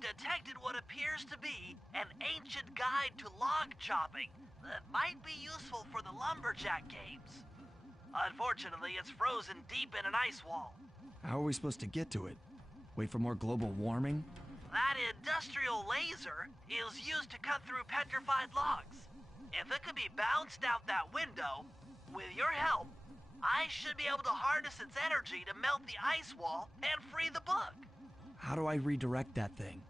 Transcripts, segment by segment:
Detected what appears to be an ancient guide to log chopping that might be useful for the lumberjack games. Unfortunately, it's frozen deep in an ice wall. How are we supposed to get to it? Wait for more global warming? That industrial laser is used to cut through petrified logs. If it could be bounced out that window, with your help, I should be able to harness its energy to melt the ice wall and free the book. How do I redirect that thing?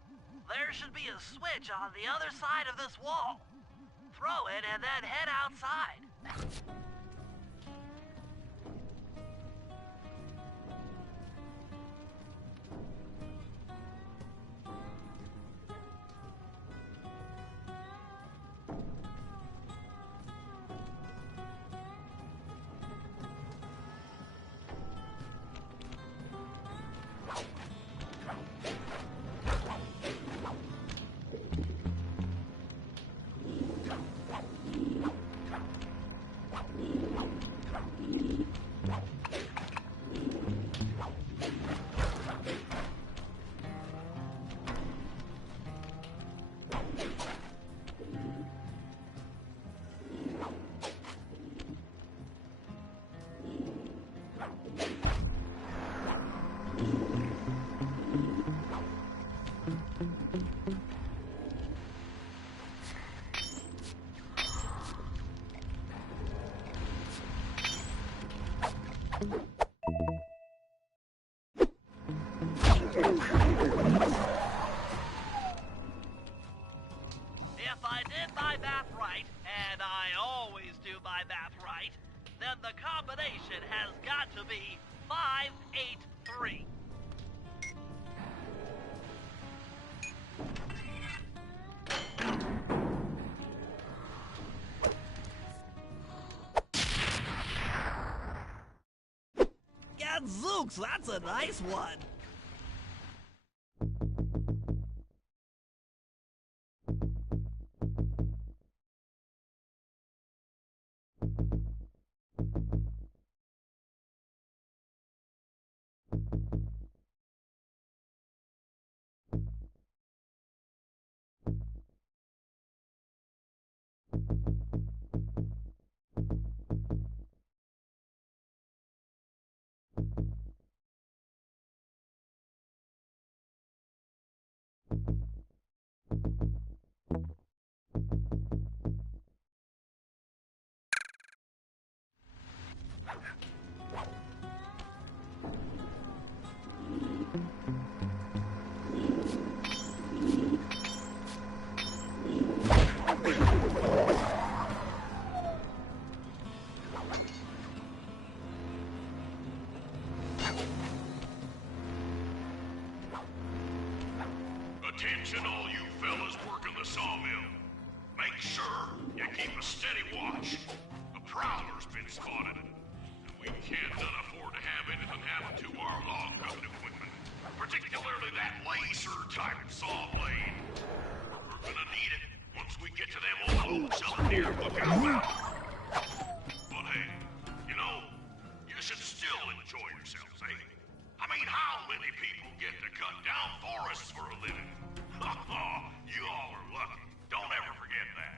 There should be a switch on the other side of this wall. Throw it and then head outside. did my math right, and I always do my math right, then the combination has got to be 583. Gadzooks, that's a nice one. Attention all you fellas working the sawmill. Make sure you keep a steady watch. A prowler's been spotted, and we can't afford to have anything happen to our log cutting equipment. Particularly that laser-type saw blade. We're gonna need it once we get to them old oaks up near Lookout Mountain. But hey, you know, you should still enjoy yourselves, eh? I mean, how many people get to cut down forests for a living? You all are lucky. Don't ever forget that.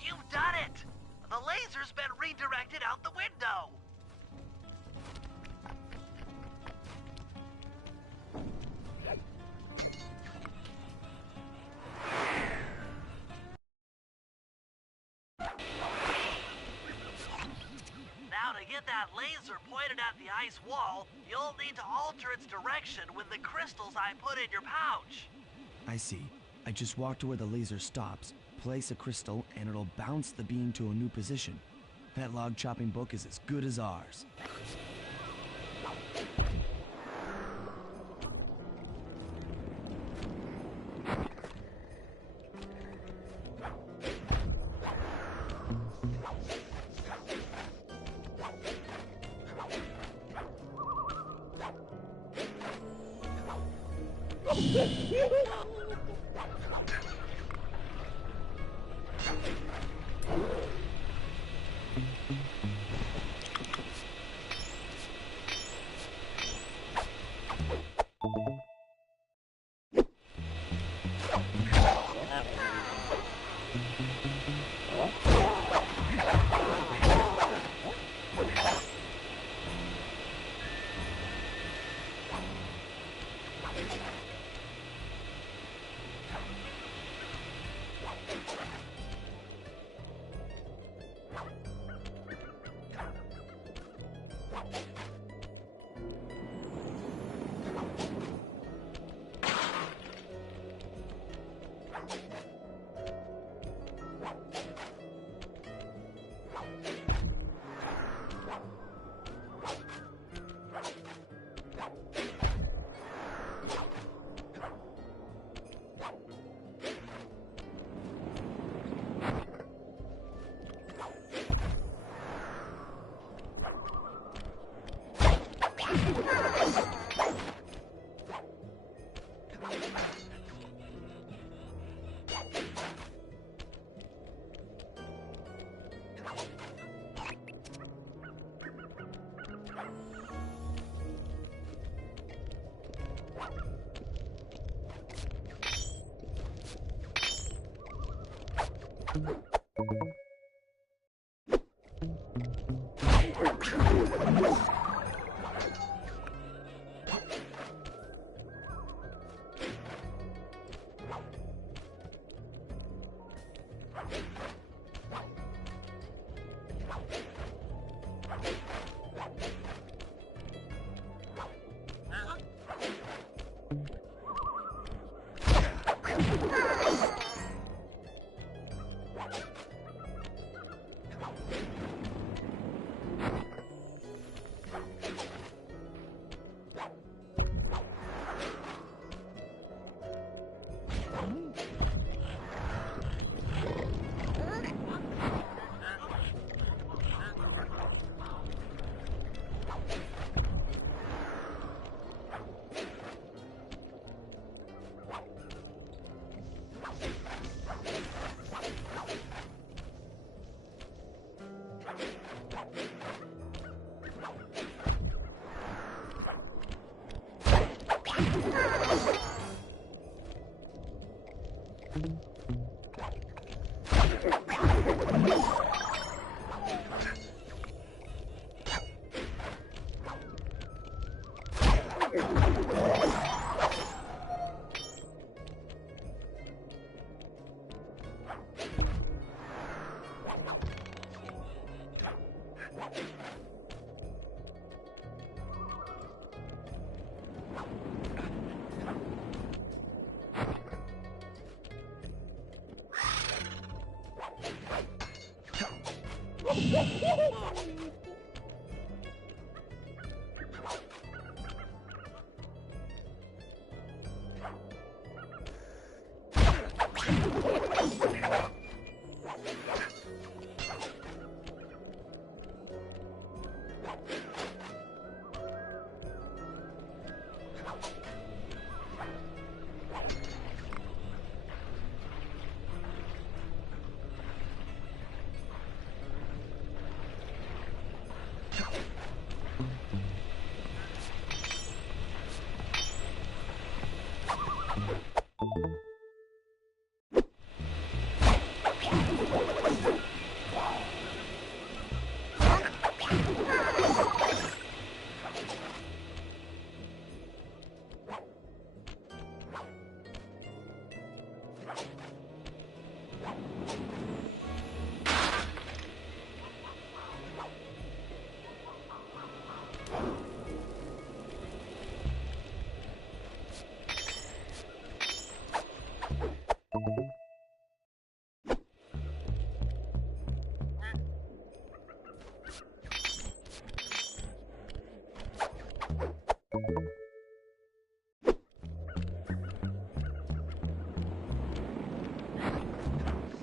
You've done it! The laser's been redirected out the window! Now to get that laser pointed at the ice wall, you'll need to alter its direction with the crystals I put in your pouch. I see. I just walk to where the laser stops, place a crystal, and it'll bounce the beam to a new position. That log chopping book is as good as ours.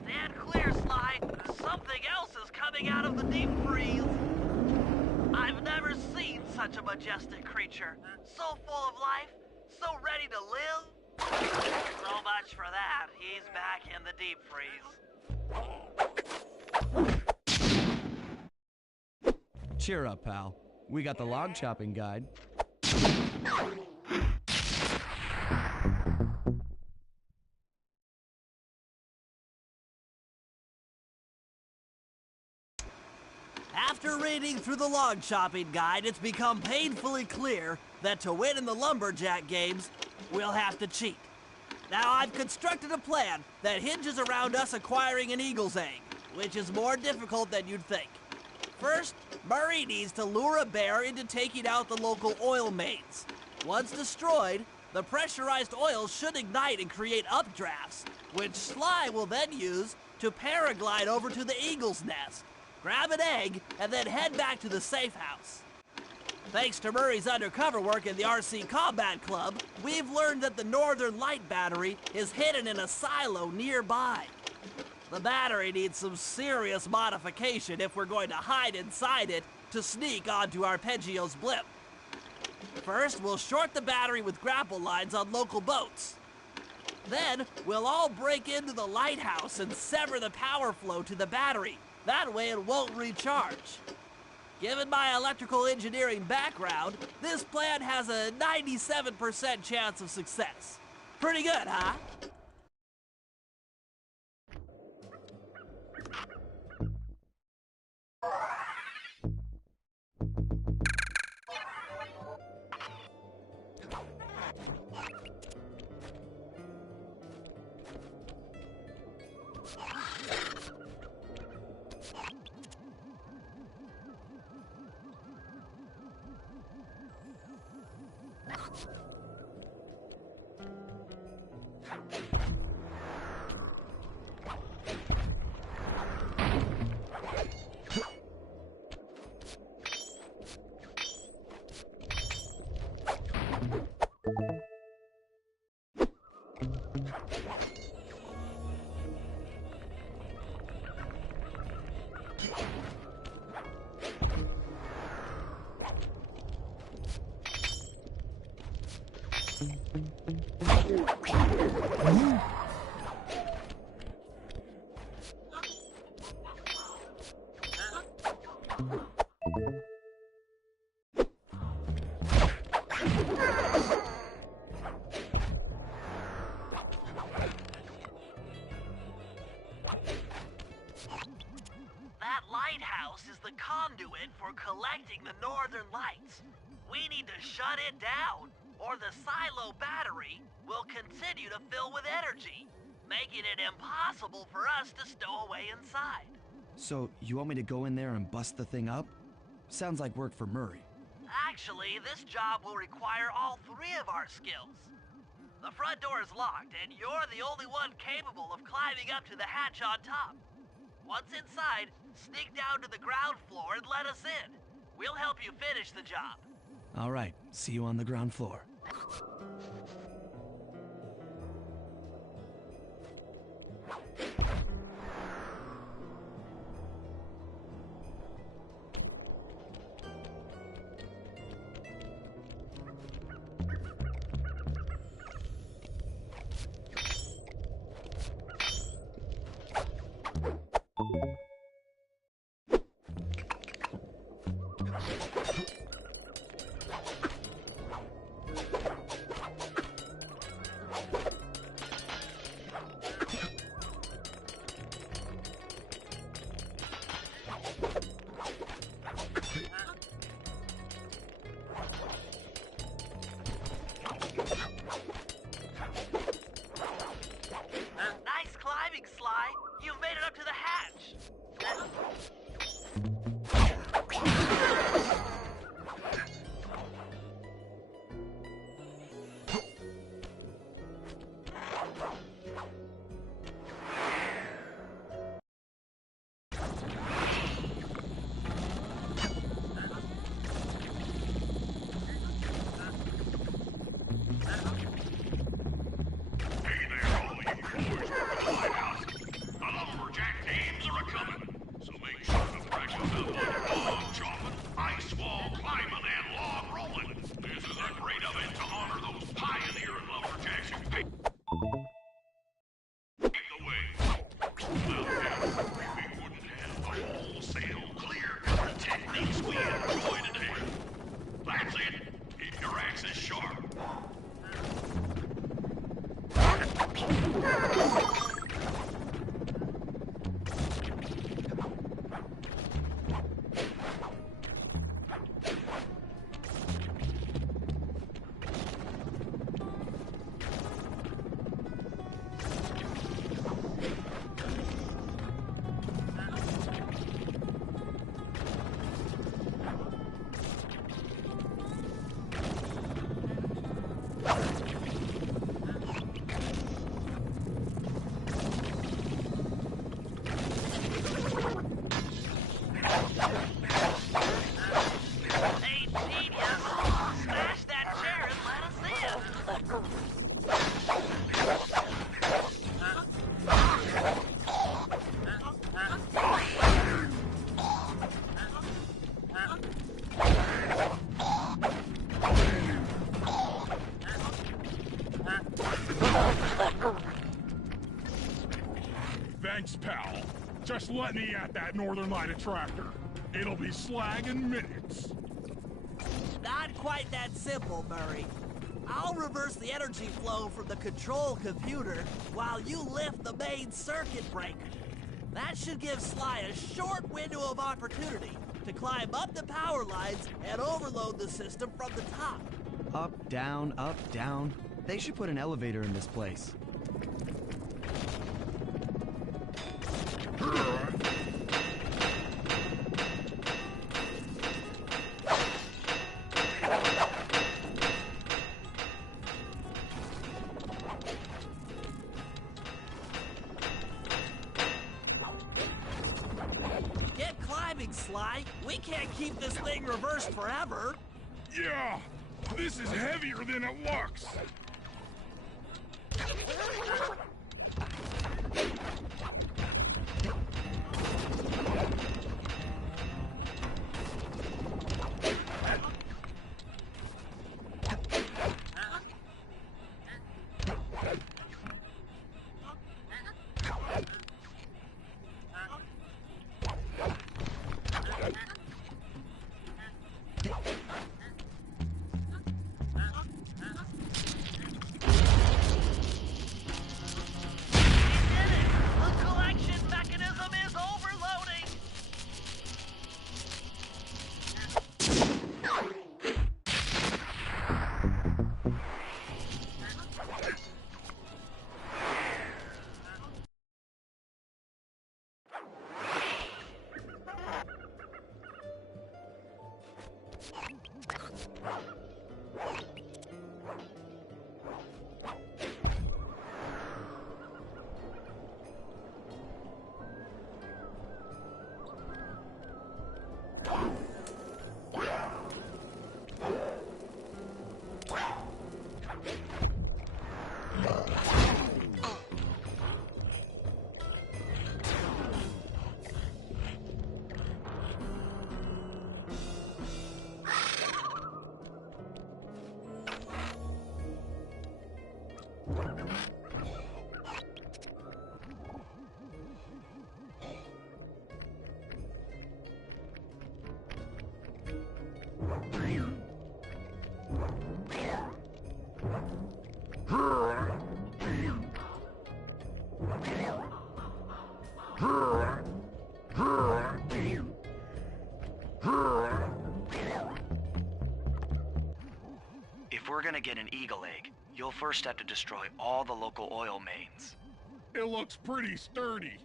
Stand clear, Sly. Something else is coming out of the deep freeze. I've never seen such a majestic creature. So full of life, so ready to live. So much for that. He's back in the deep freeze. Cheer up, pal. We got the log chopping guide. After reading through the log chopping guide, it's become painfully clear that to win in the lumberjack games, we'll have to cheat. Now, I've constructed a plan that hinges around us acquiring an eagle's egg, which is more difficult than you'd think. First, Murray needs to lure a bear into taking out the local oil mains. Once destroyed, the pressurized oil should ignite and create updrafts, which Sly will then use to paraglide over to the eagle's nest, grab an egg, and then head back to the safe house. Thanks to Murray's undercover work in the RC Combat Club, we've learned that the Northern Light Battery is hidden in a silo nearby. The battery needs some serious modification if we're going to hide inside it to sneak onto Arpeggio's blimp. First, we'll short the battery with grapple lines on local boats. Then, we'll all break into the lighthouse and sever the power flow to the battery. That way it won't recharge. Given my electrical engineering background, this plan has a 97% chance of success. Pretty good, huh? down, or the silo battery will continue to fill with energy, making it impossible for us to stow away inside. So, you want me to go in there and bust the thing up? Sounds like work for Murray. Actually, this job will require all three of our skills. The front door is locked, and you're the only one capable of climbing up to the hatch on top. Once inside, sneak down to the ground floor and let us in. We'll help you finish the job. All right, see you on the ground floor. Nice climbing, Sly. You've made it up to the hatch. Hey there, all you boys working the lighthouse. The lumberjack teams are a-coming, so make sure to practice up on your log chopping, ice wall climbing, and log rolling. This is a great event to honor those pioneering lumberjacks who paved the way. Without them, we wouldn't have the wholesale clear-cut techniques we enjoy today. That's it. Keep your axes sharp. Hey, genius! Smash that chair and let us in! Thanks, pal. Just let me at that Northern Light attractor. It'll be slag in minutes. Not quite that simple, Murray. I'll reverse the energy flow from the control computer while you lift the main circuit breaker. That should give Sly a short window of opportunity to climb up the power lines and overload the system from the top. Up, down, up, down. They should put an elevator in this place. Get climbing, Sly. We can't keep this thing reversed forever. Yeah, this is heavier than it looks. If we're gonna get an eagle egg, you'll first have to destroy all the local oil mains. It looks pretty sturdy.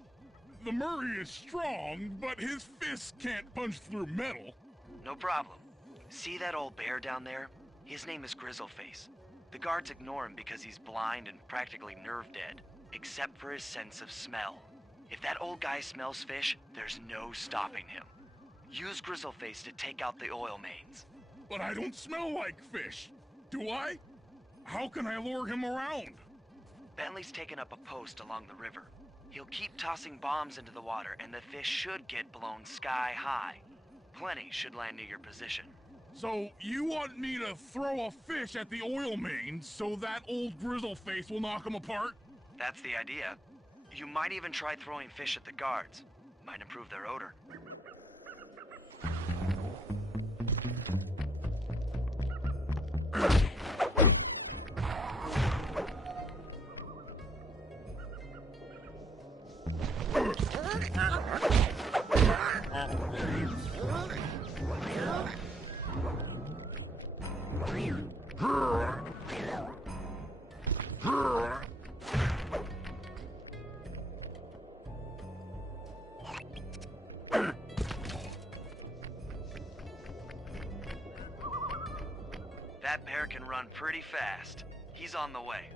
The Murray is strong, but his fists can't punch through metal. No problem. See that old bear down there? His name is Grizzleface. The guards ignore him because he's blind and practically nerve dead, except for his sense of smell. If that old guy smells fish, there's no stopping him. Use Grizzleface to take out the oil mains. But I don't smell like fish, do I? How can I lure him around? Bentley's taken up a post along the river. He'll keep tossing bombs into the water, and the fish should get blown sky high. Plenty should land near your position. So you want me to throw a fish at the oil mains so that old Grizzleface will knock him apart? That's the idea. You might even try throwing fish at the guards. Might improve their odor. That bear can run pretty fast. He's on the way.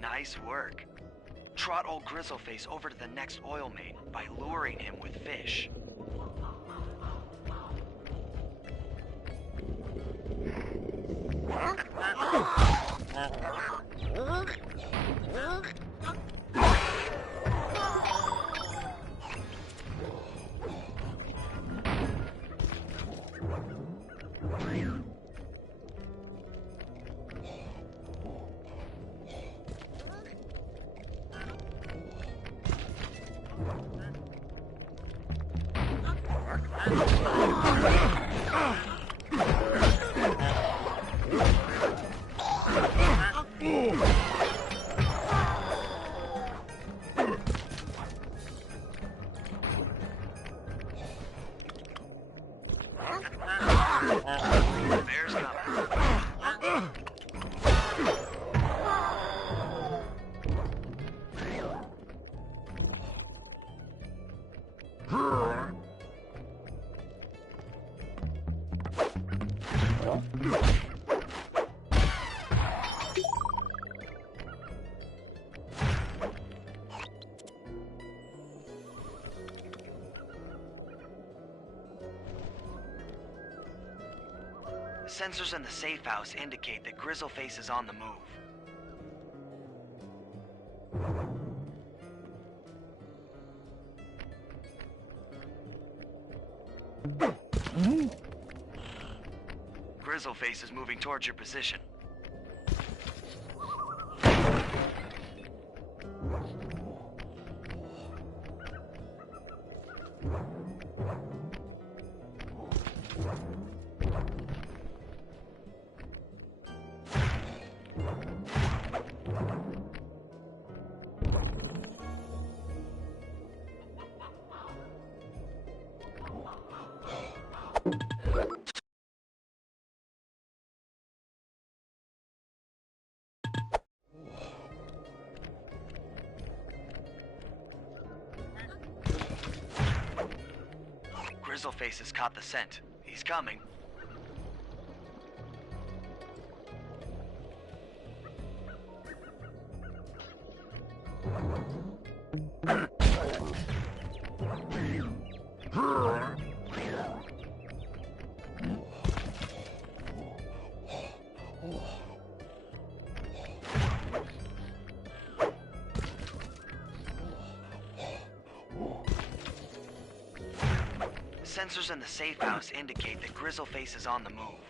Nice work. Trot old Grizzleface over to the next oil main by luring him with fish. Bear's coming. Sensors in the safe house indicate that Grizzleface is on the move. Grizzleface is moving towards your position. Grizzleface has caught the scent. He's coming. Sensors in the safe house indicate that Grizzleface is on the move.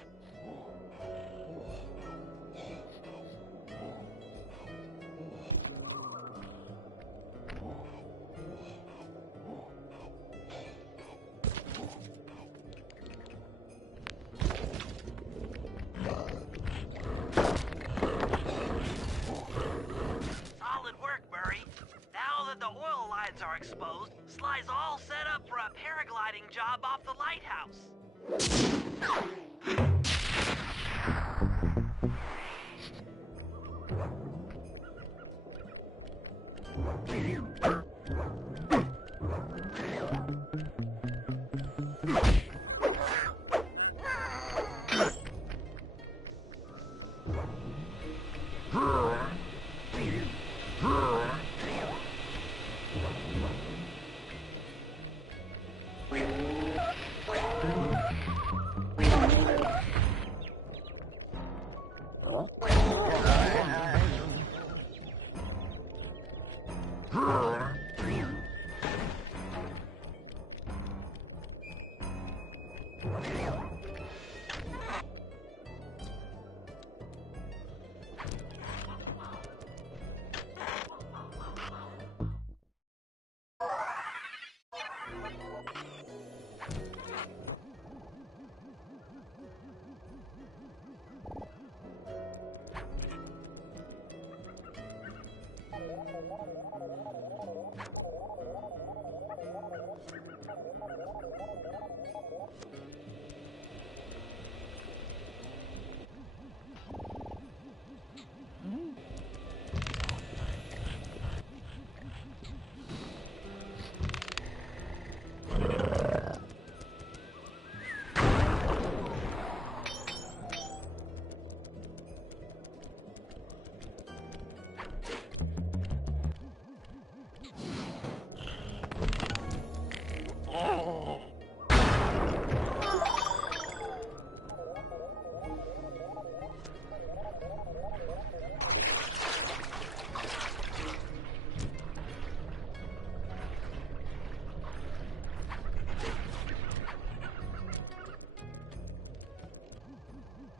are exposed, Sly's all set up for a paragliding job off the lighthouse.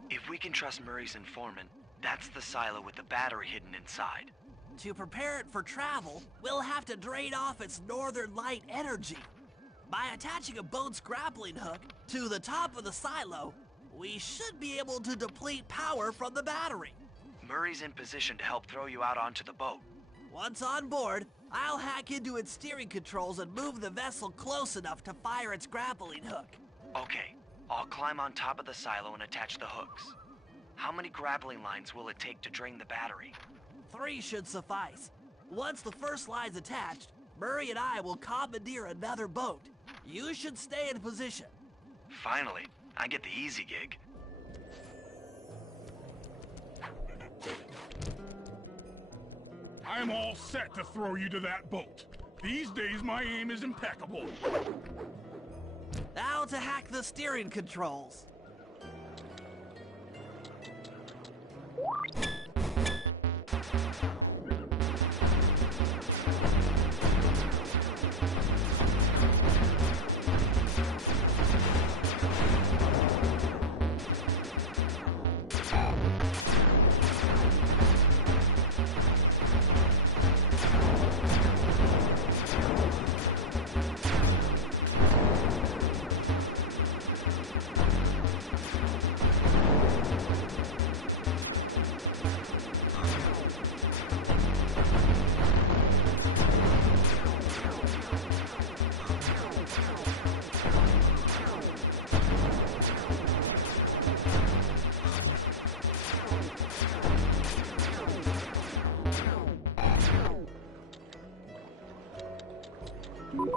If we can trust Murray's informant, that's the silo with the battery hidden inside. To prepare it for travel, we'll have to drain off its northern light energy. By attaching a boat's grappling hook to the top of the silo, we should be able to deplete power from the battery. Murray's in position to help throw you out onto the boat. Once on board, I'll hack into its steering controls and move the vessel close enough to fire its grappling hook. Okay, I'll climb on top of the silo and attach the hooks. How many grappling lines will it take to drain the battery? 3 should suffice. Once the first line's attached, Murray and I will commandeer another boat. You should stay in position. Finally, I get the easy gig. I'm all set to throw you to that boat. These days, my aim is impeccable. Now to hack the steering controls.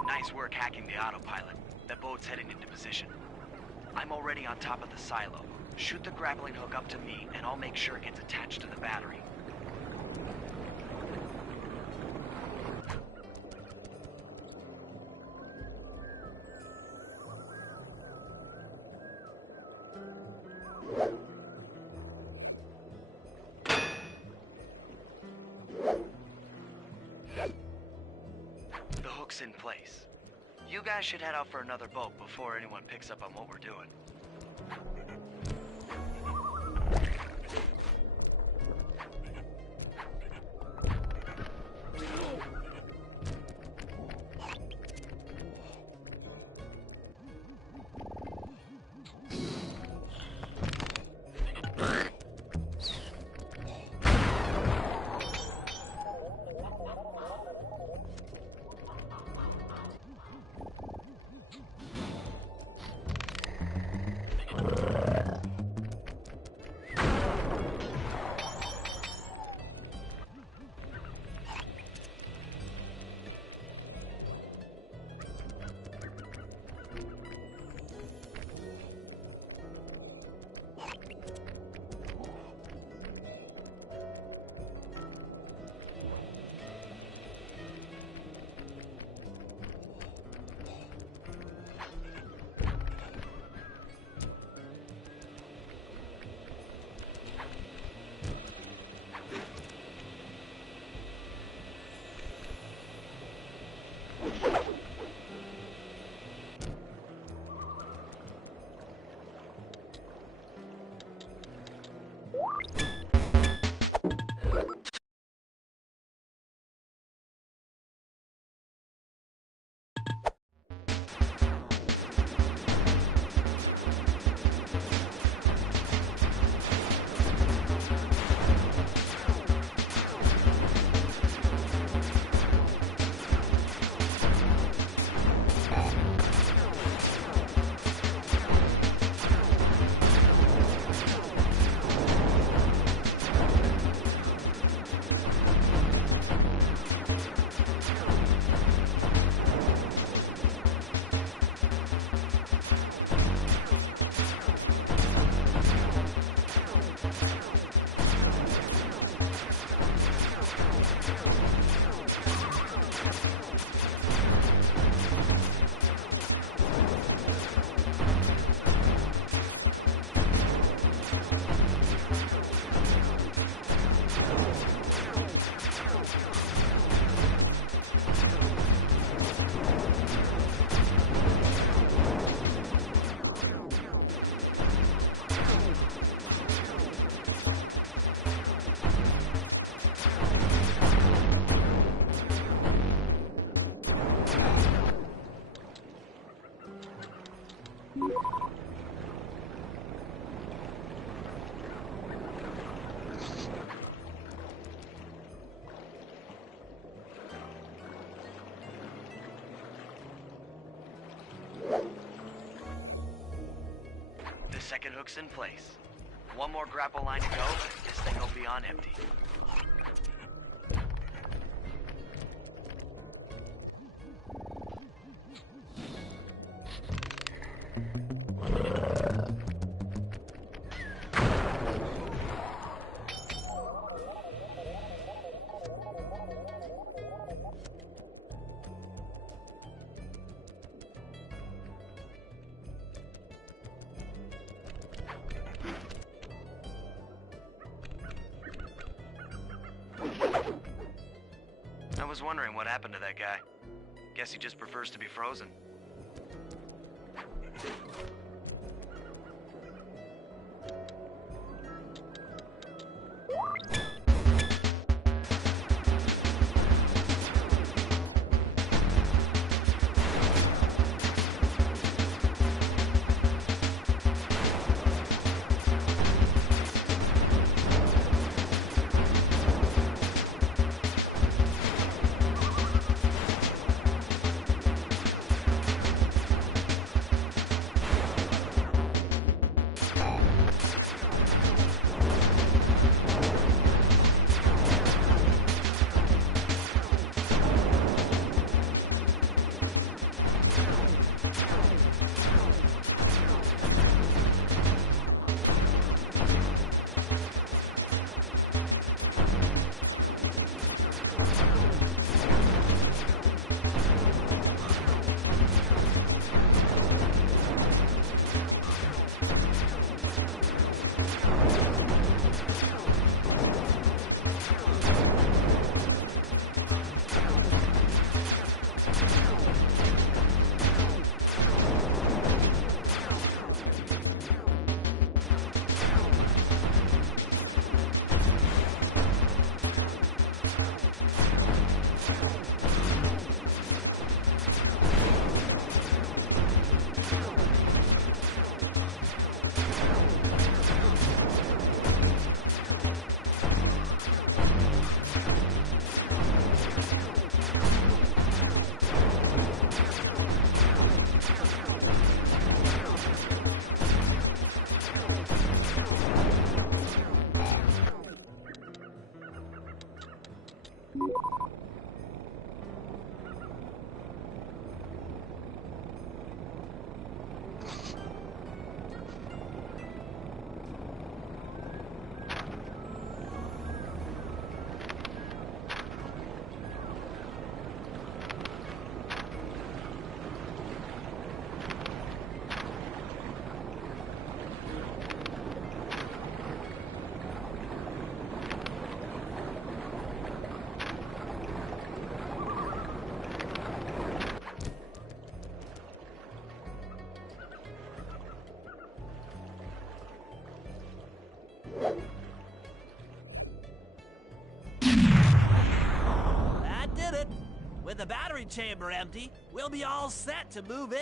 Nice work hacking the autopilot. That boat's heading into position. I'm already on top of the silo. Shoot the grappling hook up to me, and I'll make sure it gets attached to the battery. The hook's in place. You guys should head out for another boat before anyone picks up on what we're doing. second hook's in place. One more grapple line to go, this thing will be on empty. I was wondering what happened to that guy. Guess he just prefers to be frozen. With the battery chamber empty, we'll be all set to move in.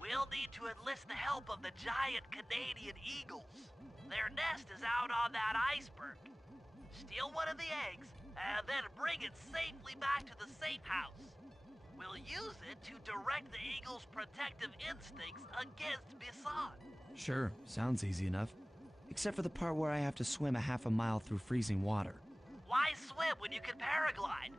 we'll need to enlist the help of the giant Canadian eagles. Their nest is out on that iceberg. Steal one of the eggs, and then bring it safely back to the safe house. We'll use it to direct the eagle's protective instincts against Bisson. Sure, sounds easy enough. Except for the part where I have to swim a half a mile through freezing water. Why swim when you can paraglide?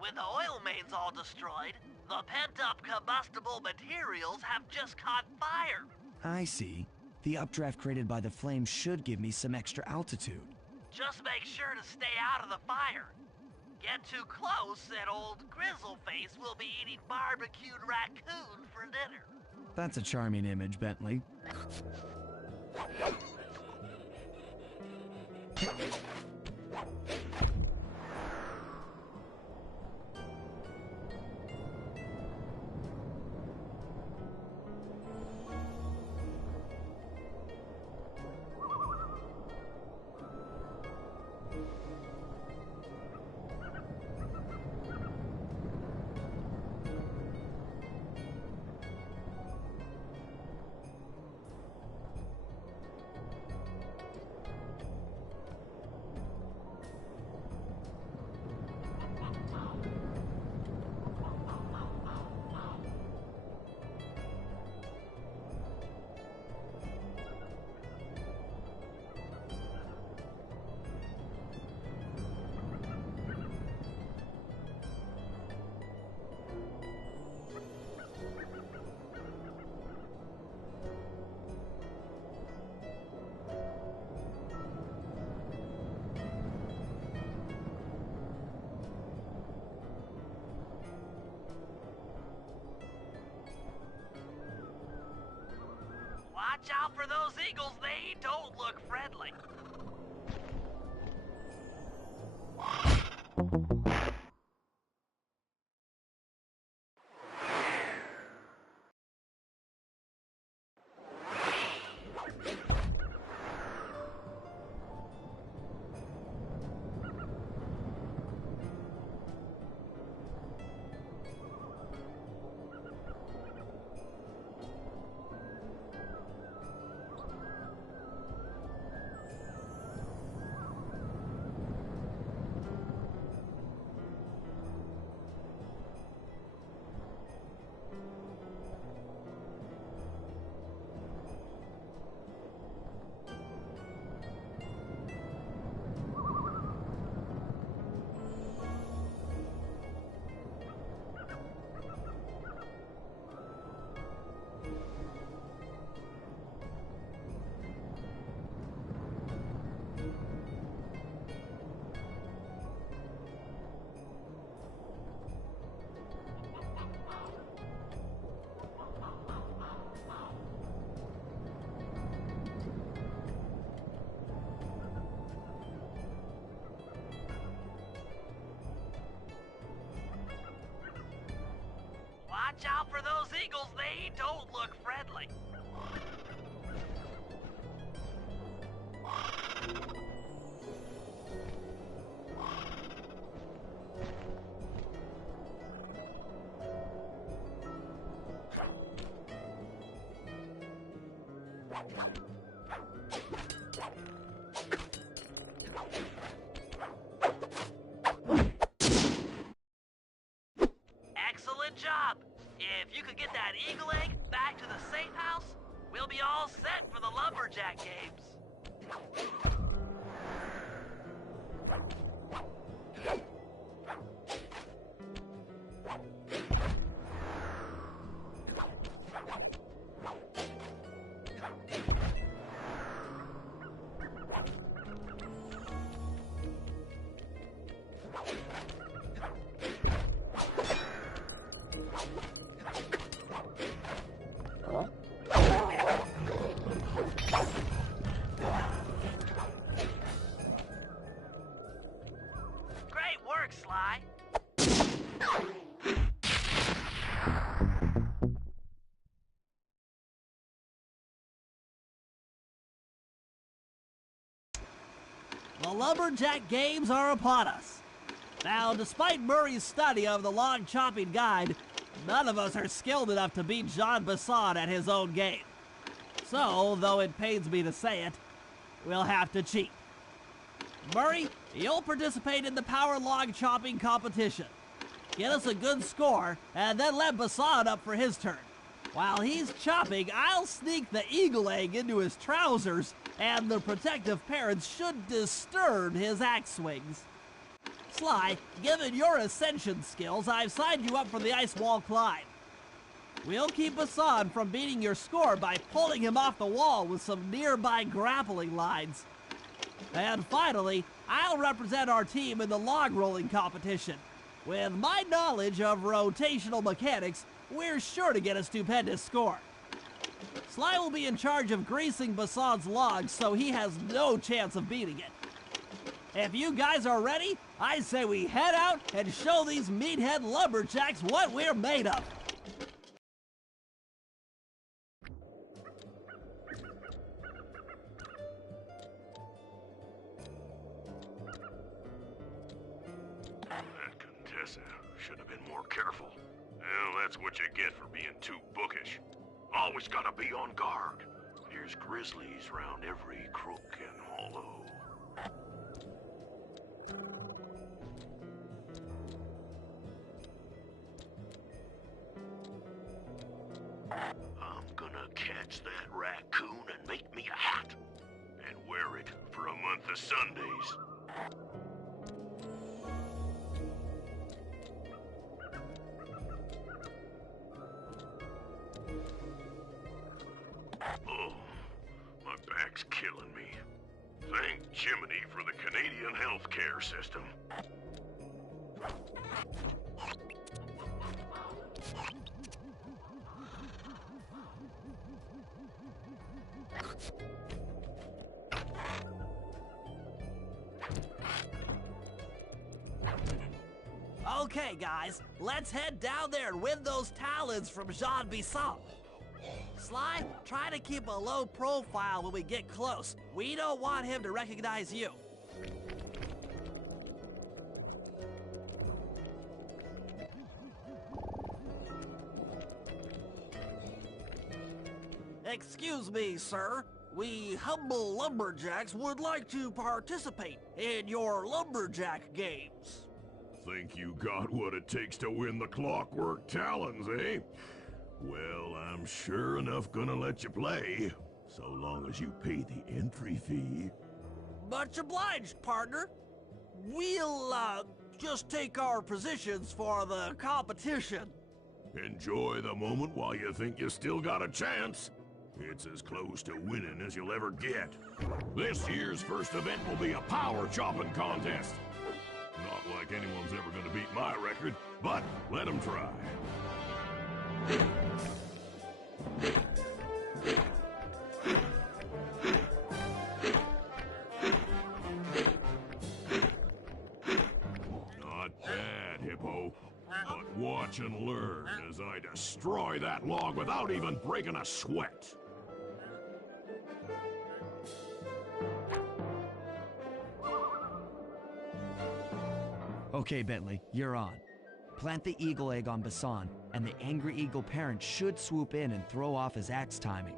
With the oil mains all destroyed, the pent-up combustible materials have just caught fire. I see. The updraft created by the flames should give me some extra altitude. Just make sure to stay out of the fire. Get too close and old Grizzleface will be eating barbecued raccoon for dinner. That's a charming image, Bentley. Watch out for those eagles, they don't look friendly. Watch out for those eagles, they don't look friendly. Excellent job! If you could get that eagle egg back to the safe house, we'll be all set for the lumberjack games. Great work, Sly. The lumberjack games are upon us. Now, despite Murray's study of the log chopping guide, None of us are skilled enough to beat Jean Bassan at his own game. So, though it pains me to say it, we'll have to cheat. Murray, you'll participate in the power log chopping competition. Get us a good score, and then let Bassan up for his turn. While he's chopping, I'll sneak the eagle egg into his trousers, and the protective parents should disturb his axe swings. Sly, given your ascension skills, I've signed you up for the ice wall climb. We'll keep Bassan from beating your score by pulling him off the wall with some nearby grappling lines. And finally, I'll represent our team in the log rolling competition. With my knowledge of rotational mechanics, we're sure to get a stupendous score. Sly will be in charge of greasing Bassan's logs, so he has no chance of beating it. If you guys are ready, I say we head out and show these meathead lumberjacks what we're made of. That Contessa should have been more careful. Well, that's what you get for being too bookish. Always gotta be on guard. There's grizzlies round every crook and hollow. I'm gonna catch that raccoon and make me a hat. And wear it for a month of Sundays. Oh, my back's killing me. Thank Jiminy for the Canadian healthcare system. Okay, guys, let's head down there and win those talons from Jean Bassan. Sly, try to keep a low profile when we get close. We don't want him to recognize you. Excuse me, sir. We humble lumberjacks would like to participate in your lumberjack games. Think you got what it takes to win the clockwork talons, eh? Well, I'm sure enough gonna let you play, so long as you pay the entry fee. Much obliged, partner. We'll, just take our positions for the competition. Enjoy the moment while you think you still got a chance. It's as close to winning as you'll ever get. This year's first event will be a power chopping contest. Not like anyone's ever gonna beat my record, but let them try. Not bad, Hippo. But watch and learn as I destroy that log without even breaking a sweat. Okay, Bentley, you're on. Plant the eagle egg on Bassan, and the angry eagle parent should swoop in and throw off his axe timing.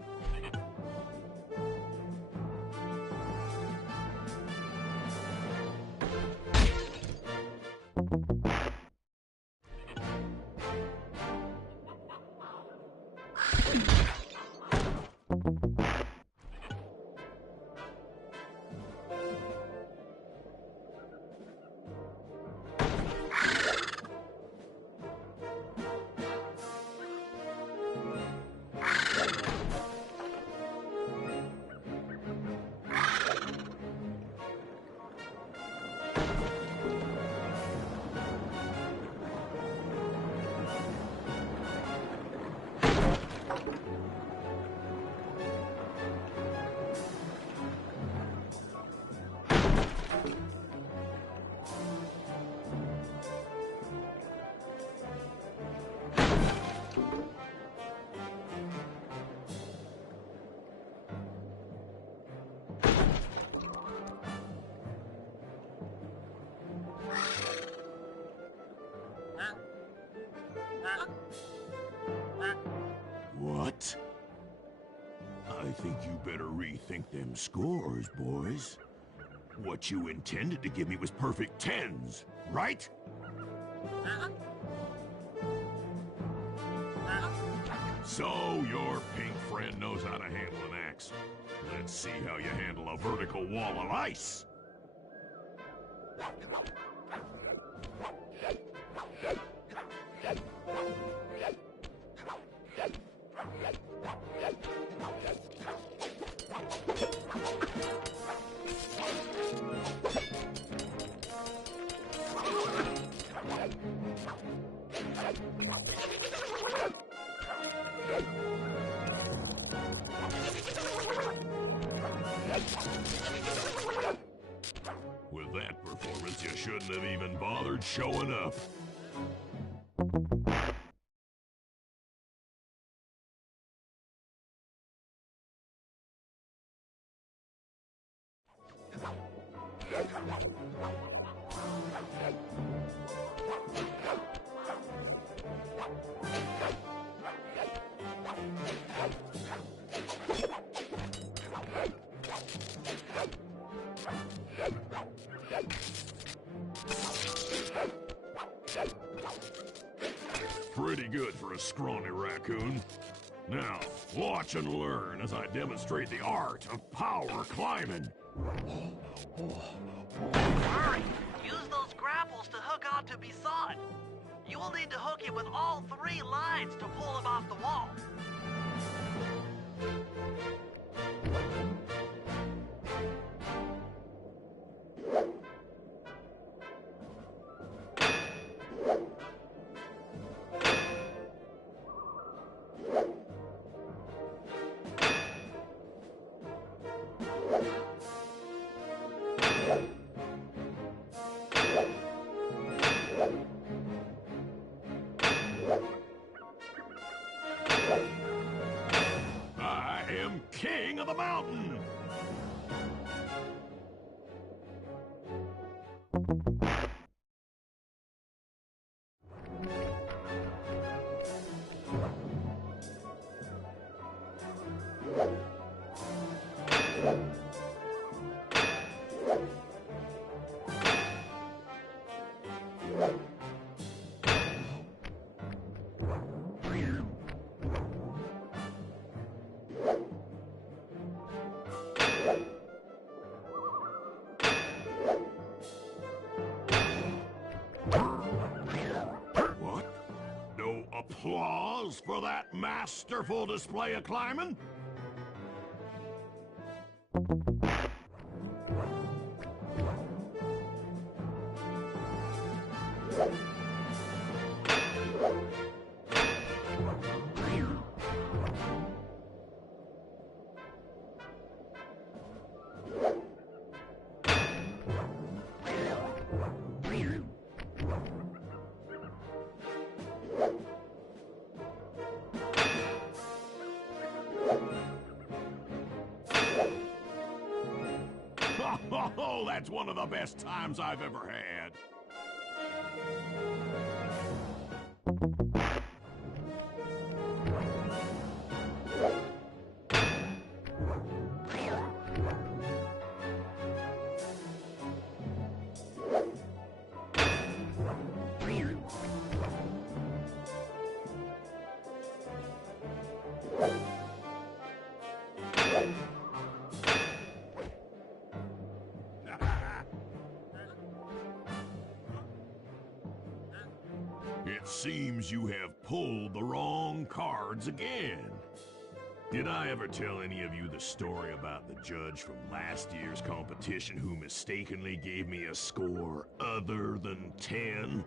I think you better rethink them scores, boys. What you intended to give me was perfect tens, right? So your pink friend knows how to handle an axe. Let's see how you handle a vertical wall of ice. With that performance, you shouldn't have even bothered showing up. Pretty good for a scrawny raccoon. Now, watch and learn as I demonstrate the art of power climbing. Hurry! Use those grapples to hook onto Bisad. You will need to hook him with all 3 lines to pull him off the wall. I am king of the mountain! What? No applause for that masterful display of climbing? Oh, that's one of the best times I've ever had. It seems you have pulled the wrong cards again. Did I ever tell any of you the story about the judge from last year's competition who mistakenly gave me a score other than 10?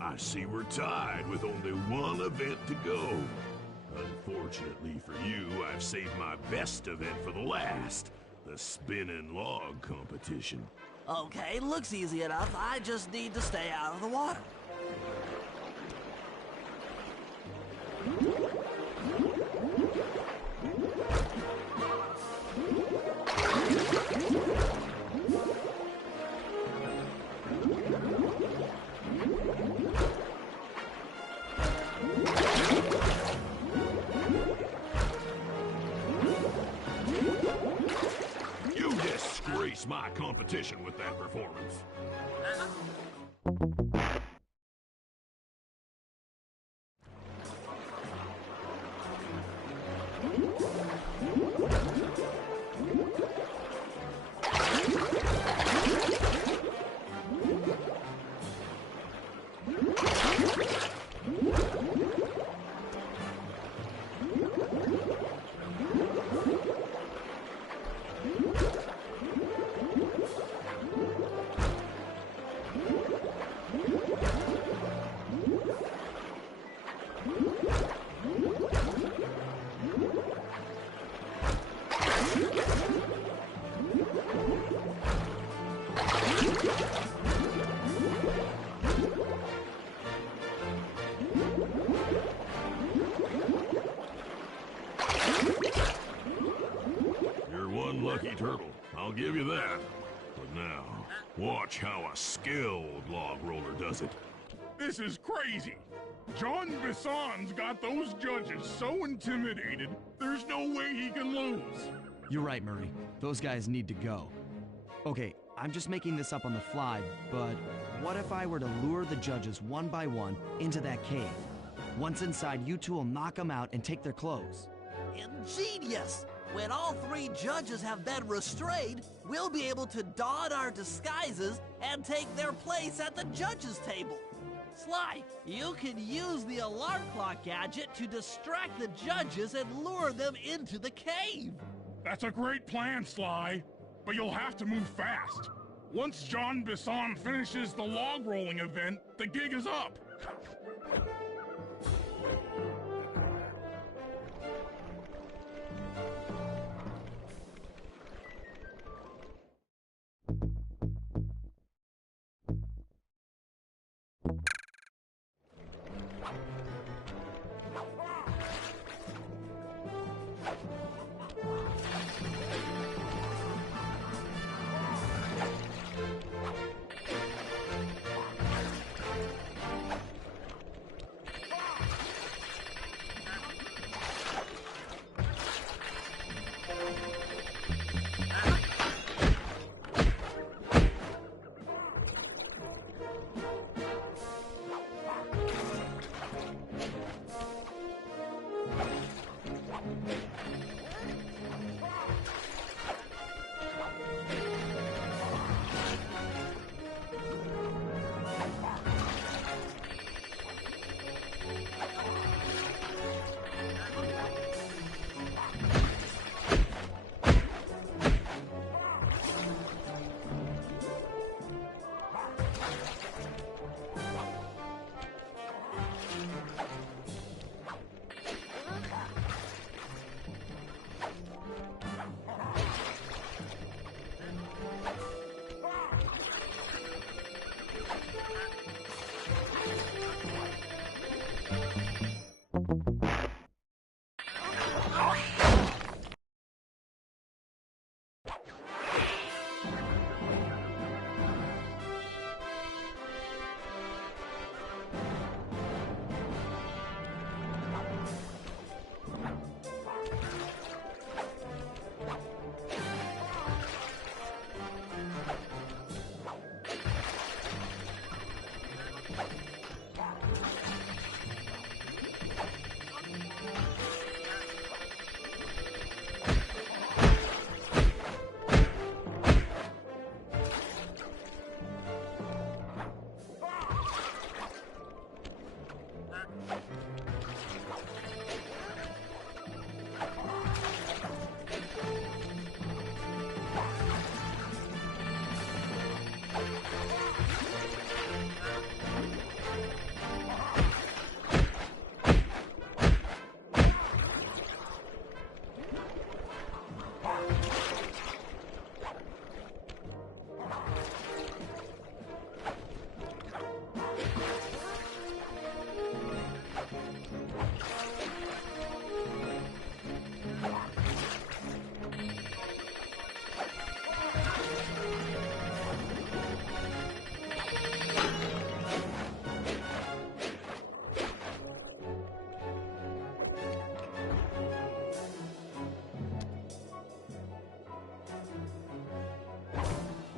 I see we're tied with only one event to go. Unfortunately for you, I've saved my best event for the last, the spinning log competition. Okay, looks easy enough. I just need to stay out of the water. competition with that performance. Lucky turtle, I'll give you that. But now, watch how a skilled log roller does it. This is crazy. John Bisson's got those judges so intimidated, there's no way he can lose. You're right, Murray. Those guys need to go. Okay, I'm just making this up on the fly, but what if I were to lure the judges one by one into that cave? Once inside, you two will knock them out and take their clothes. Ingenious! When all three judges have been restrained, we'll be able to don our disguises and take their place at the judges' table. Sly, you can use the alarm clock gadget to distract the judges and lure them into the cave. That's a great plan, Sly, but you'll have to move fast. Once John Bisson finishes the log rolling event, the gig is up.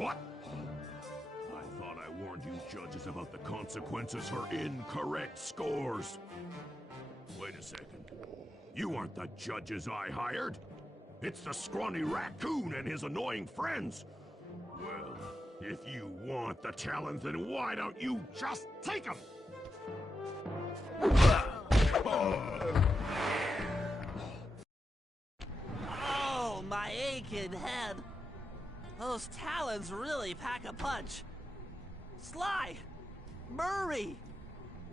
What? I thought I warned you judges about the consequences for incorrect scores. Wait a second. You aren't the judges I hired. It's the scrawny raccoon and his annoying friends. Well, if you want the talent, then why don't you just take them? Oh, my aching head. Those talons really pack a punch. Sly! Murray!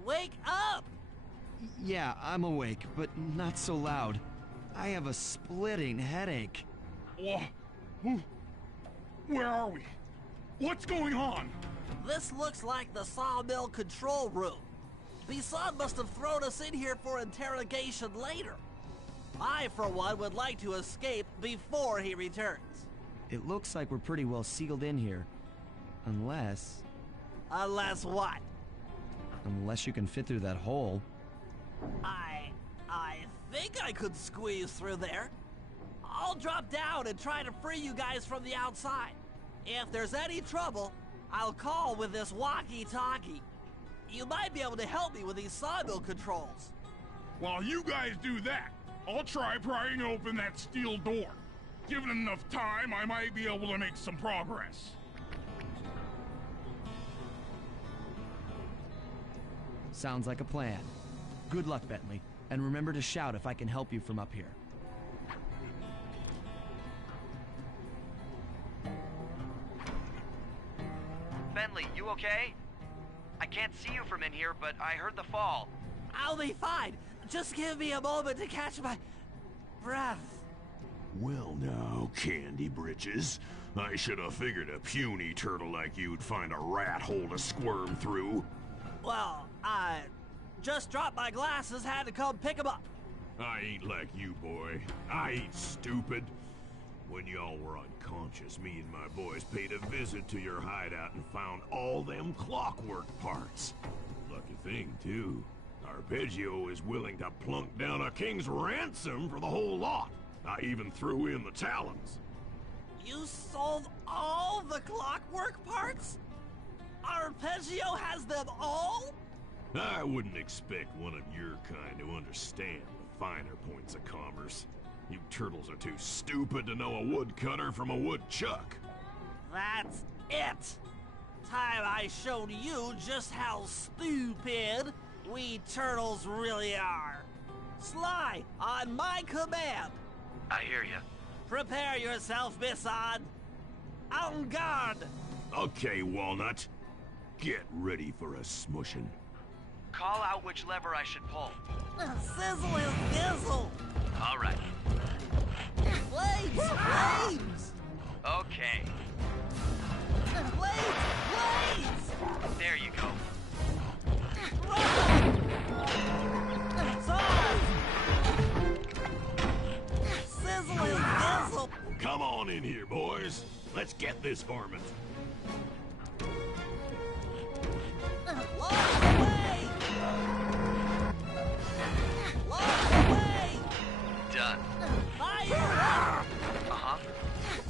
Wake up! Yeah, I'm awake, but not so loud. I have a splitting headache. Where are we? What's going on? This looks like the sawmill control room. Bisson must have thrown us in here for interrogation later. I, for one, would like to escape before he returns. It looks like we're pretty well sealed in here. Unless... Unless what? Unless you can fit through that hole. I think I could squeeze through there. I'll drop down and try to free you guys from the outside. If there's any trouble, I'll call with this walkie-talkie. You might be able to help me with these sawmill controls. While you guys do that, I'll try prying open that steel door. Given enough time, I might be able to make some progress. Sounds like a plan. Good luck, Bentley. And remember to shout if I can help you from up here. Bentley, you okay? I can't see you from in here, but I heard the fall. I'll be fine. Just give me a moment to catch my breath. Well now, Candy Britches. I should have figured a puny turtle like you'd find a rat hole to squirm through. Well, I just dropped my glasses, had to come pick them up. I ain't like you, boy. I ain't stupid. When y'all were unconscious, me and my boys paid a visit to your hideout and found all them clockwork parts. Lucky thing, too. Arpeggio is willing to plunk down a king's ransom for the whole lot. I even threw in the talons. You sold all the clockwork parts? Arpeggio has them all? I wouldn't expect one of your kind to understand the finer points of commerce. You turtles are too stupid to know a woodcutter from a woodchuck. That's it! Time I showed you just how stupid we turtles really are. Sly, on my command! I hear you. Prepare yourself, Bisson! En garde! Okay, Walnut. Get ready for a smushing. Call out which lever I should pull. Sizzle and gizzle! All right. Flames! Flames! Okay. Flames! Flames! There you go. Run! Saws! Sizzle and gizzle! Come on in here, boys. Let's get this varmint. Lost away! Lost away! Done. Fire up! Uh-huh.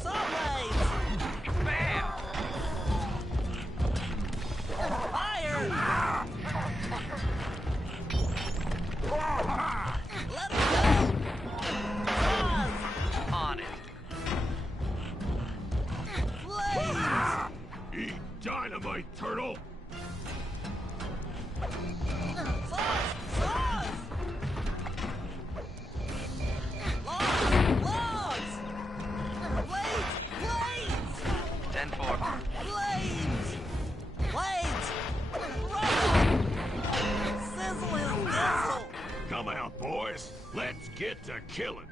Saw blades! Bam! Fire! Let it go! Saws! On it. Flames! Eat dynamite, turtle! Saws! Saws! Logs! Logs! Blades! Blades! 10-4. Blades! Blades! Run! Sizzle and gizzle! Come out, boys. Let's get to killing.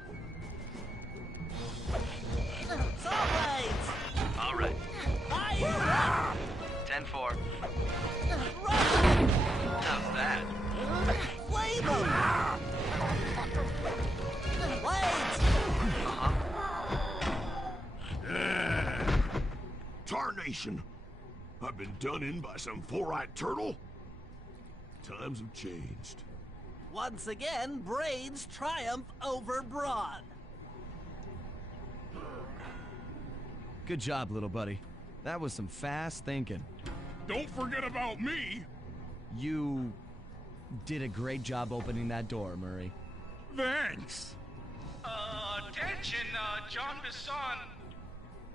Saw blades! All right. Fire up! 10-4. Run! How's that? Flame 'em! Blades! Tarnation! I've been done in by some four-eyed turtle? Times have changed. Once again, brains triumph over brawn. Good job, little buddy. That was some fast thinking. Don't forget about me. You did a great job opening that door, Murray. Thanks. Attention, John Bisson.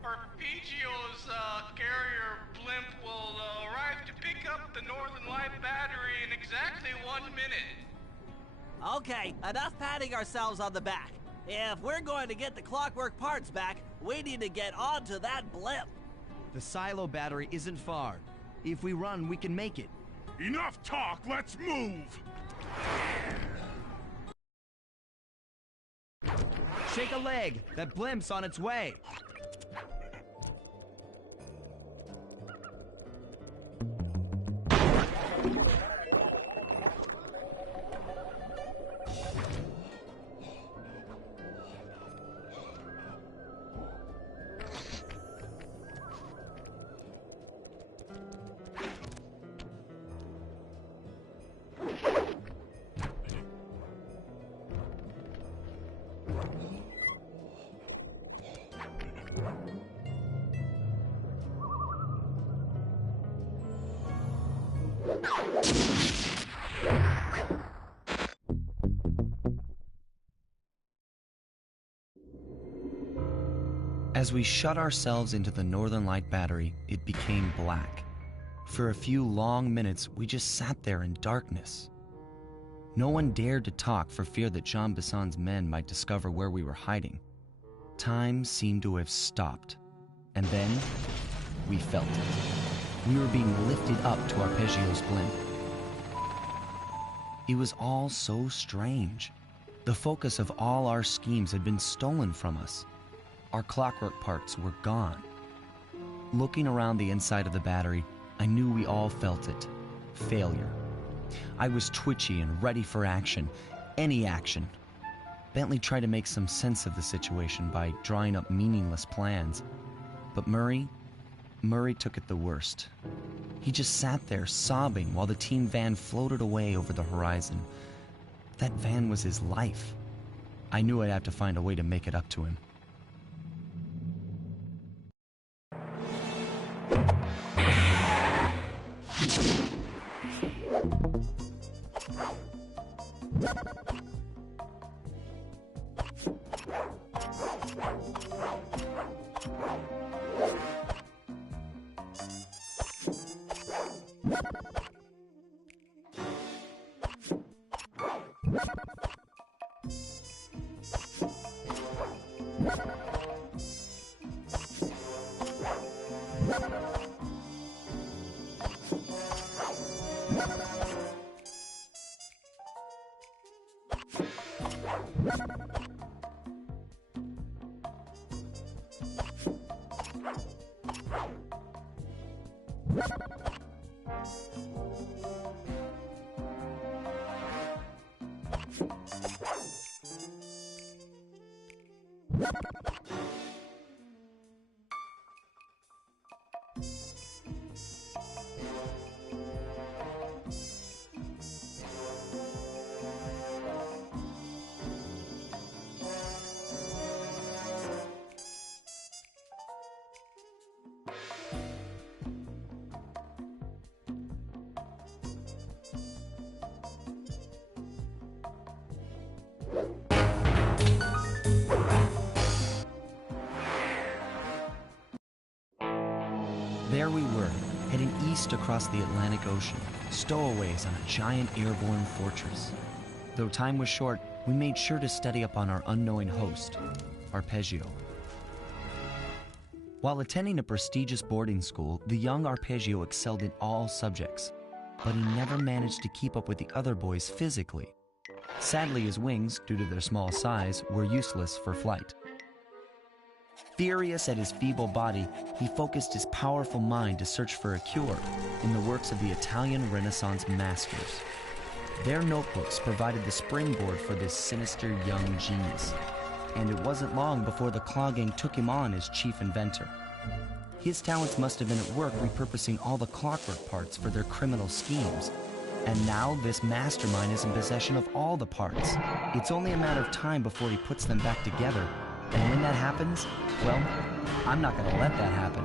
Arpeggio's carrier blimp will arrive to pick up the Northern Light battery in exactly 1 minute. Okay, enough patting ourselves on the back. If we're going to get the clockwork parts back, we need to get onto that blimp. The silo battery isn't far. If we run, we can make it. Enough talk, let's move. Shake a leg. That blimp's on its way. As we shut ourselves into the Northern Light battery, it became black. For a few long minutes, we just sat there in darkness. No one dared to talk for fear that Jean Bisson's men might discover where we were hiding. Time seemed to have stopped. And then, we felt it. We were being lifted up to Arpeggio's blimp. It was all so strange. The focus of all our schemes had been stolen from us. Our clockwork parts were gone. Looking around the inside of the battery, I knew we all felt it. Failure. I was twitchy and ready for action. Any action. Bentley tried to make some sense of the situation by drawing up meaningless plans. But Murray took it the worst. He just sat there sobbing while the team van floated away over the horizon. That van was his life. I knew I'd have to find a way to make it up to him. There we were, heading east across the Atlantic Ocean, stowaways on a giant airborne fortress. Though time was short, we made sure to study up on our unknowing host, Arpeggio. While attending a prestigious boarding school, the young Arpeggio excelled in all subjects, but he never managed to keep up with the other boys physically. Sadly, his wings, due to their small size, were useless for flight. Furious at his feeble body, he focused his powerful mind to search for a cure in the works of the Italian Renaissance masters. Their notebooks provided the springboard for this sinister young genius, and it wasn't long before the Claw Gang took him on as chief inventor. His talents must have been at work repurposing all the clockwork parts for their criminal schemes, and now this mastermind is in possession of all the parts. It's only a matter of time before he puts them back together. And when that happens, well, I'm not gonna let that happen.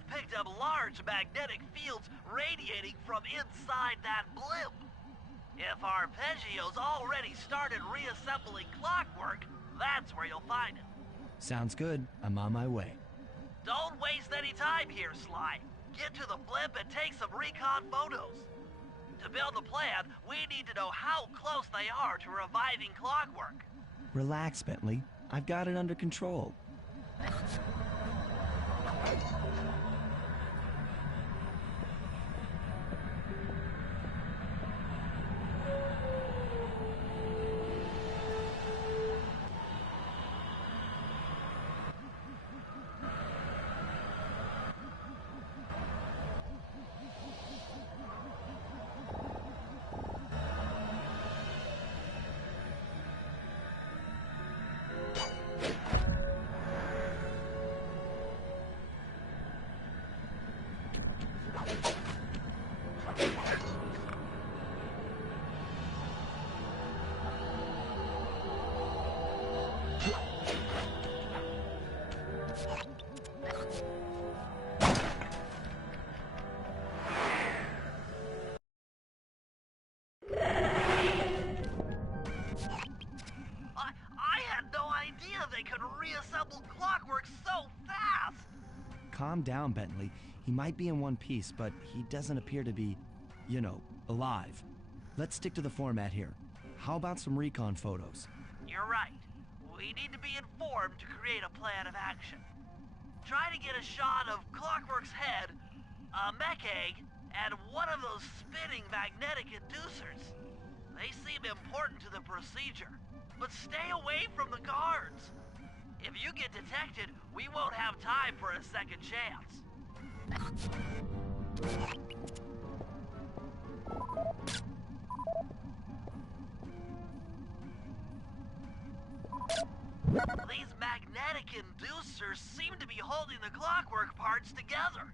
have picked up large magnetic fields radiating from inside that blimp. If Arpeggio's already started reassembling clockwork, that's where you'll find it. Sounds good. I'm on my way. Don't waste any time here, Sly. Get to the blimp and take some recon photos. To build a plan, we need to know how close they are to reviving clockwork. Relax, Bentley. I've got it under control. Reassemble clockwork so fast! Calm down, Bentley. He might be in one piece, but he doesn't appear to be, you know, alive. Let's stick to the format here. How about some recon photos? You're right. We need to be informed to create a plan of action. Try to get a shot of Clockwork's head, a mech egg, and one of those spinning magnetic inducers. They seem important to the procedure, but stay away from the guards. If you get detected, we won't have time for a second chance. These magnetic inducers seem to be holding the clockwork parts together.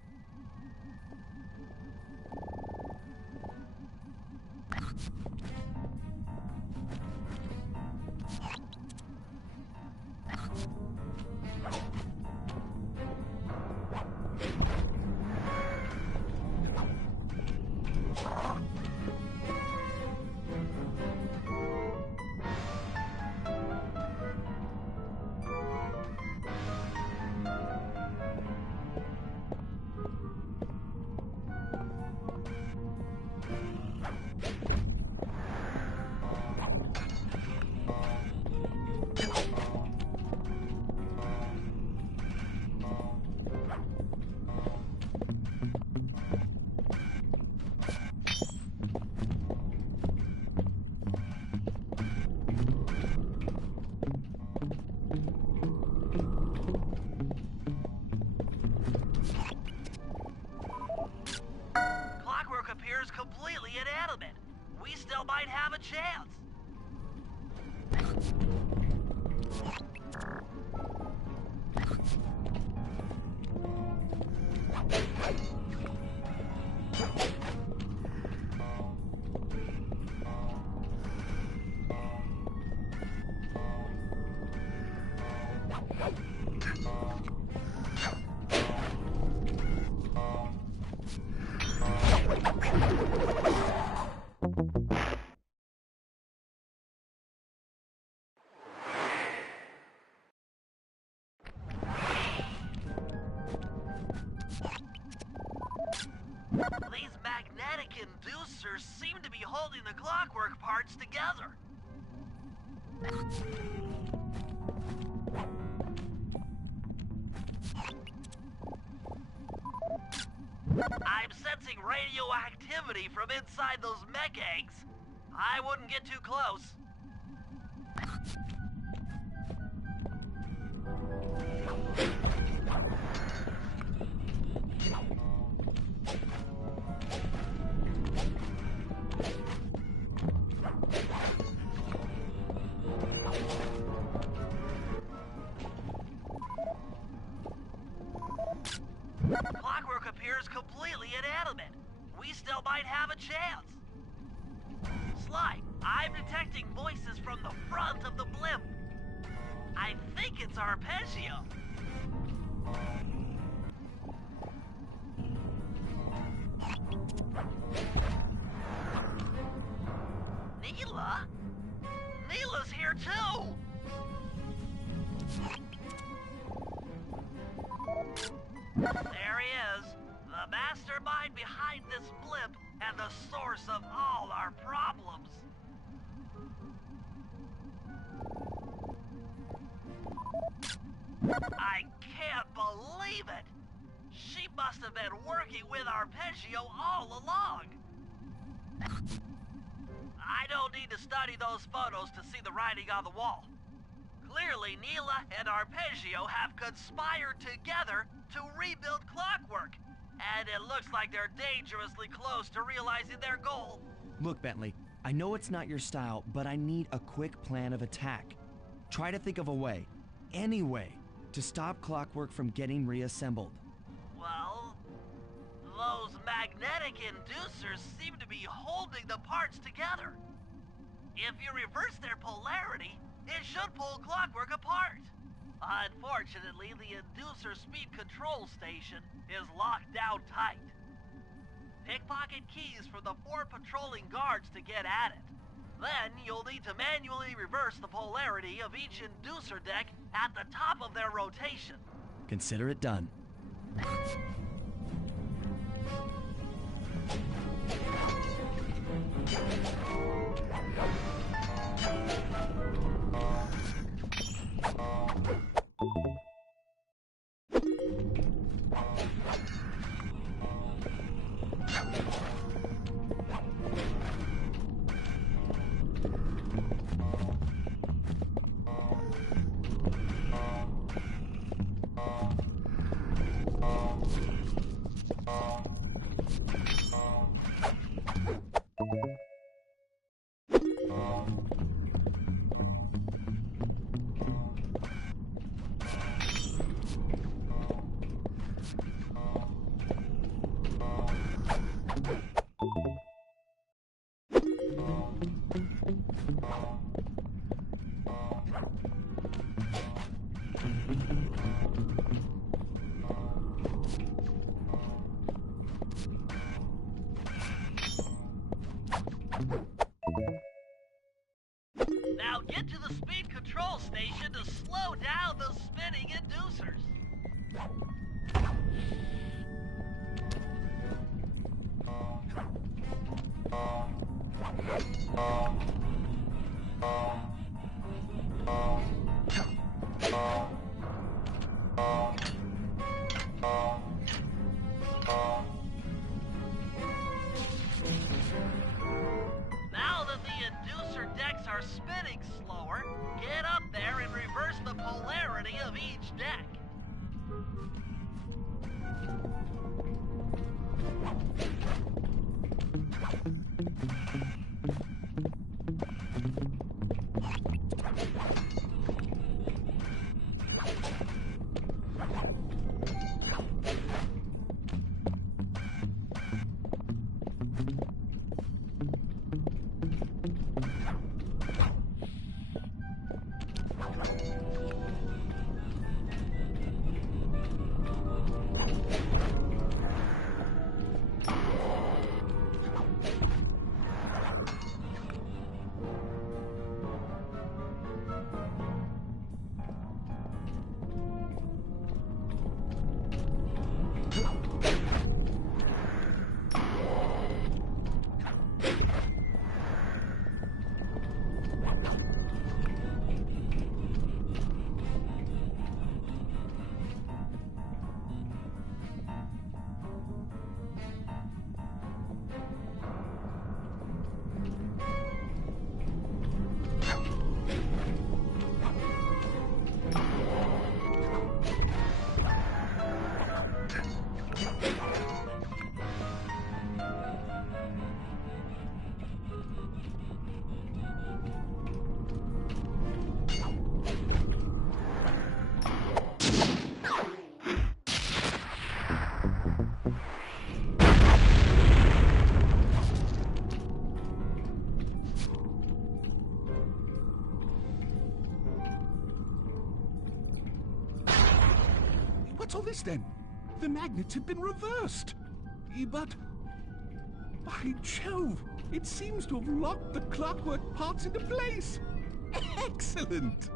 Completely inanimate. We still might have a chance. These magnetic inducers seem to be holding the clockwork parts together. I'm sensing radioactivity from inside those mech eggs. I wouldn't get too close. Clockwork appears completely inanimate. We still might have a chance. Sly, I'm detecting voices from the front of the blimp. I think it's Arpeggio. the source of all our problems. I can't believe it! She must have been working with Arpeggio all along! I don't need to study those photos to see the writing on the wall. Clearly, Neela and Arpeggio have conspired together to rebuild Clockwork, and it looks like they're dangerously close to realizing their goal. Look, Bentley, I know it's not your style, but I need a quick plan of attack. Try to think of a way, any way, to stop Clockwork from getting reassembled. Well, those magnetic inducers seem to be holding the parts together. If you reverse their polarity, it should pull Clockwork apart. Unfortunately, the inducer speed control station is locked down tight. Pickpocket keys from the 4 patrolling guards to get at it. Then you'll need to manually reverse the polarity of each inducer deck at the top of their rotation. Consider it done. Now get to the speed control station to slow down the spinning inducers. Now that the inducer decks are spinning slower, get up there and reverse the polarity of each deck. What's all this then? The magnets have been reversed. But... by Jove, it seems to have locked the clockwork parts into place. Excellent!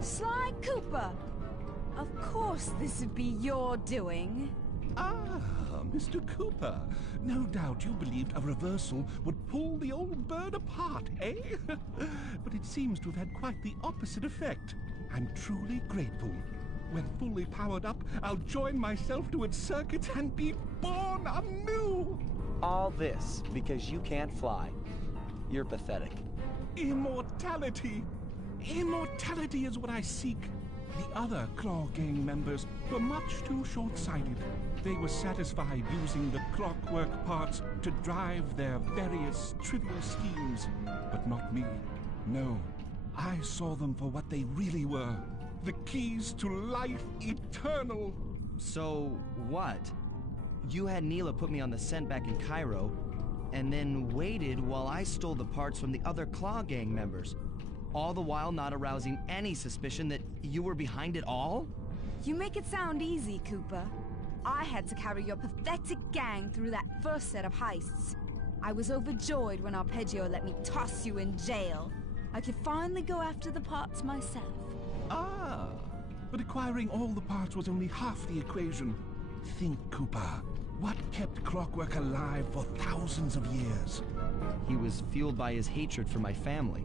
Sly Cooper, Of course this would be your doing. Ah, Mr. Cooper. No doubt you believed a reversal would pull the old bird apart, eh? But it seems to have had quite the opposite effect. I'm truly grateful. When fully powered up, I'll join myself to its circuit and be born anew! All this because you can't fly. You're pathetic. Immortality! Immortality is what I seek. The other Claw Gang members were much too short-sighted. They were satisfied using the clockwork parts to drive their various trivial schemes. But not me. No. I saw them for what they really were. The keys to life eternal. So, what? You had Neela put me on the scent back in Cairo, and then waited while I stole the parts from the other Claw Gang members, all the while not arousing any suspicion that you were behind it all? You make it sound easy, Cooper. I had to carry your pathetic gang through that first set of heists. I was overjoyed when Arpeggio let me toss you in jail. I could finally go after the parts myself. Ah, but acquiring all the parts was only half the equation. Think, Cooper. What kept Clockwork alive for thousands of years? He was fueled by his hatred for my family.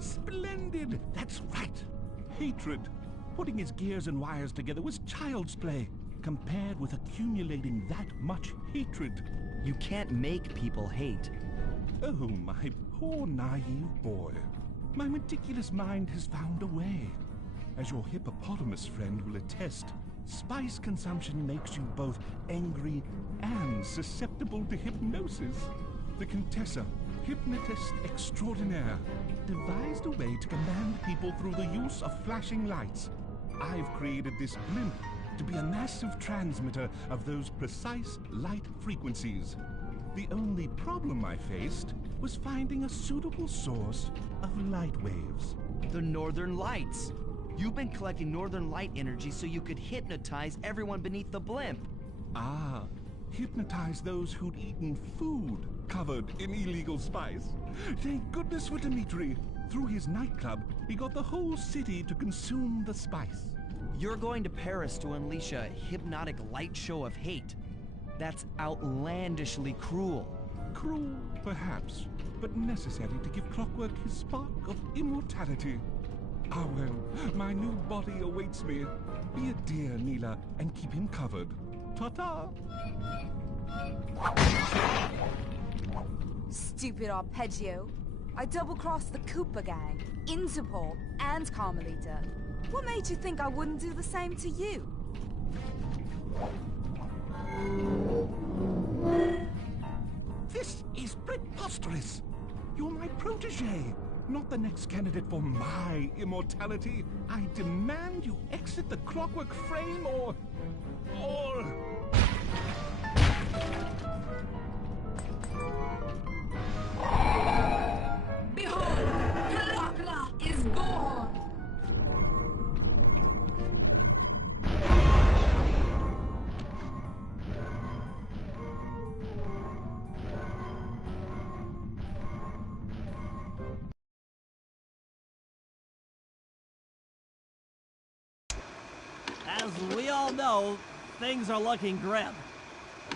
Splendid! That's right! Hatred. Putting his gears and wires together was child's play, compared with accumulating that much hatred. You can't make people hate. Oh, my poor naive boy. My meticulous mind has found a way. As your hippopotamus friend will attest, spice consumption makes you both angry and susceptible to hypnosis. The Contessa, hypnotist extraordinaire, devised a way to command people through the use of flashing lights. I've created this blimp to be a massive transmitter of those precise light frequencies. The only problem I faced was finding a suitable source of light waves. The Northern Lights. You've been collecting Northern Light energy so you could hypnotize everyone beneath the blimp. Ah, hypnotize those who'd eaten food covered in illegal spice. Thank goodness for Dimitri. Through his nightclub, he got the whole city to consume the spice. You're going to Paris to unleash a hypnotic light show of hate. That's outlandishly cruel. Cruel, perhaps, but necessary to give Clockwork his spark of immortality. Ah well, my new body awaits me. Be a dear, Neela, and keep him covered. Ta-ta! Stupid Arpeggio. I double-crossed the Cooper gang, Interpol, and Carmelita. What made you think I wouldn't do the same to you? This is preposterous! You're my protege, not the next candidate for my immortality. I demand you exit the Clockwork frame or... Behold, Kalakla is born! As we all know, things are looking grim.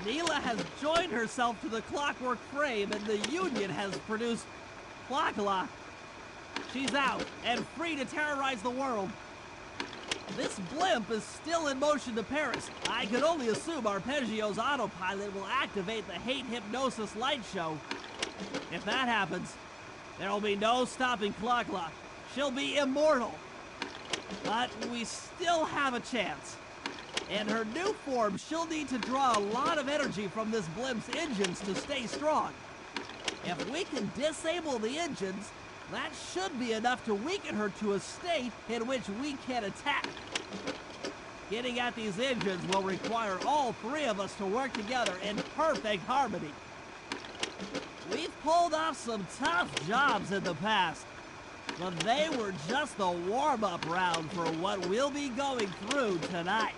Neela has joined herself to the Clockwork frame and the Union has produced Clocklock. She's out and free to terrorize the world. This blimp is still in motion to Paris. I could only assume Arpeggio's autopilot will activate the hate hypnosis light show. If that happens, there will be no stopping Clocklock. She'll be immortal. But we still have a chance. In her new form, she'll need to draw a lot of energy from this blimp's engines to stay strong. If we can disable the engines, that should be enough to weaken her to a state in which we can attack. Getting at these engines will require all three of us to work together in perfect harmony. We've pulled off some tough jobs in the past, but they were just the warm-up round for what we'll be going through tonight.